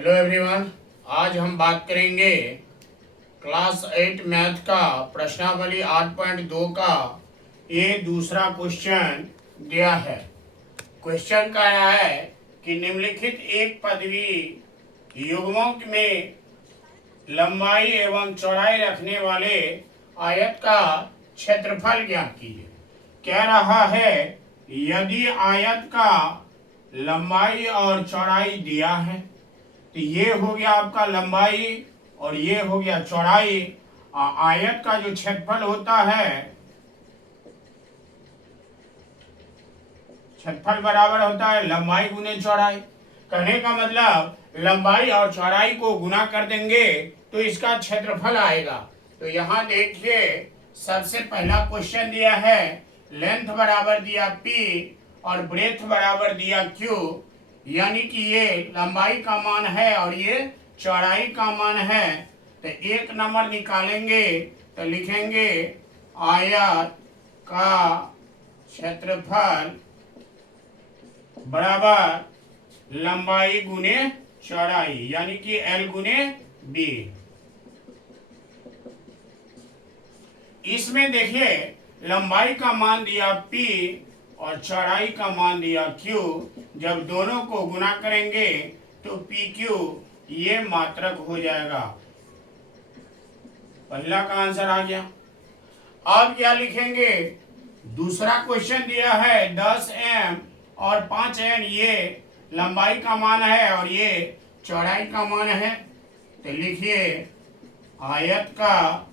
Hello everyone. आज हम बात करेंगे क्लास 8 मैथ का प्रश्नावली 8.2 का ये दूसरा क्वेश्चन दिया है। क्वेश्चन का यह है कि निम्नलिखित एक पदवी युग्मों में लंबाई एवं चौड़ाई रखने वाले आयत का क्षेत्रफल ज्ञात कीजिए। कह रहा है यदि आयत का लंबाई और चौड़ाई दिया है तो ये हो गया आपका लंबाई और ये हो गया चौड़ाई। आयत का जो क्षेत्रफल होता है, क्षेत्रफल बराबर होता है लंबाई गुने चौड़ाई। कहने का मतलब लंबाई और चौड़ाई को गुना कर देंगे तो इसका क्षेत्रफल आएगा। तो यहाँ देखिए सबसे पहला क्वेश्चन दिया है, लेंथ बराबर दिया p और ब्रेथ बराबर दिया q, यानी कि ये लंबाई का मान है और ये चौड़ाई का मान है। तो एक नंबर निकालेंगे तो लिखेंगे आयत का क्षेत्रफल बराबर लंबाई गुने चौड़ाई, यानी कि L गुने B। इसमें देखिए लंबाई का मान दिया P और चौड़ाई का मान दिया Q। जब दोनों को गुना करेंगे तो PQ ये मात्रक हो जाएगा। पहला का आंसर आ गया। अब क्या लिखेंगे, दूसरा क्वेश्चन दिया है 10m और 5n, ये लंबाई का मान है और ये चौड़ाई का मान है। तो लिखिए आयत का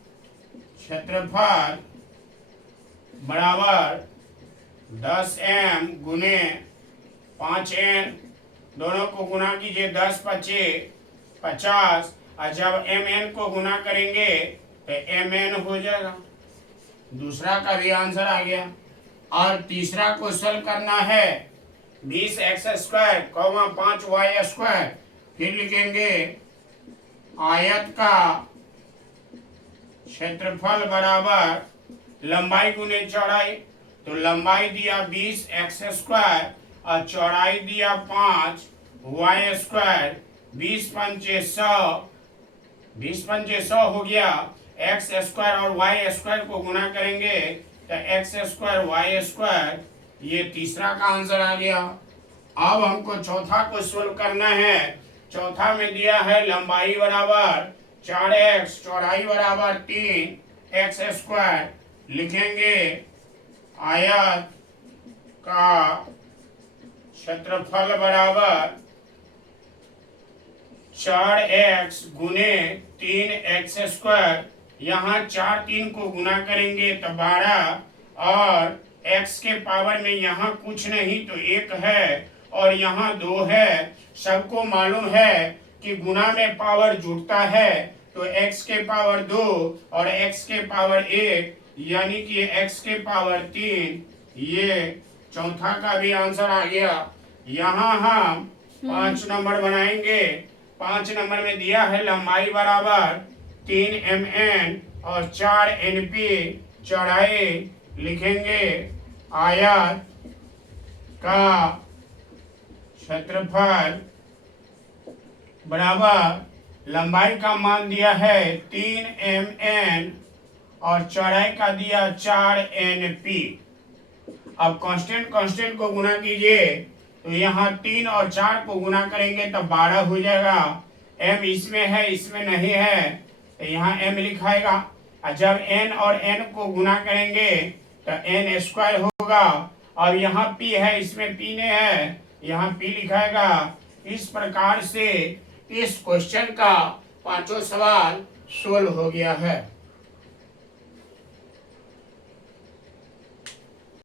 क्षेत्रफल बराबर 10m गुने 5n, दोनों को गुना कीजिए 10 पचे 50, और जब mn को गुना करेंगे तो mn हो जाएगा। दूसरा का भी आंसर आ गया। और तीसरा को सॉल्व करना है 20x² 5y²। फिर लिखेंगे आयत का क्षेत्रफल बराबर लंबाई गुने चौड़ाई। तो लंबाई दिया 20x² और चौड़ाई दिया 5y²। 20 पंचे 100, 20 पंचे 100 हो गया। x² और y² को गुना करेंगे तो x² y², ये तीसरा का आंसर आ गया। अब हमको चौथा को सोल्व करना है। चौथा में दिया है लंबाई बराबर 4x, चौड़ाई बराबर 3x²। लिखेंगे आयत का क्षेत्रफल बराबर 4x गुने 3x²। यहाँ 4 3 को गुना करेंगे तो 12, और x के पावर में यहाँ कुछ नहीं तो 1 है और यहाँ 2 है। सबको मालूम है कि गुना में पावर जुड़ता है तो x के पावर 2 और x के पावर 1, यानी कि x के पावर 3। ये चौथा का भी आंसर आ गया। यहाँ हम 5 नंबर बनाएंगे। 5 नंबर में दिया है लंबाई बराबर 3mn और 4np, चौड़ाई लिखेंगे आयत का क्षेत्रफल बराबर लंबाई का मान दिया है 3mn और चौड़ाई का दिया 4np। अब कांस्टेंट कांस्टेंट को गुना कीजिए तो यहाँ 3 और 4 को गुना करेंगे तो 12 हो जाएगा। m इसमें है इसमें नहीं है तो यहाँ m लिखाएगा। और जब n और n को गुना करेंगे तो n² होगा, और यहाँ p है इसमें p नहीं है, यहाँ p लिखाएगा। इस प्रकार से इस क्वेश्चन का 5वां सवाल सोल्व हो गया है।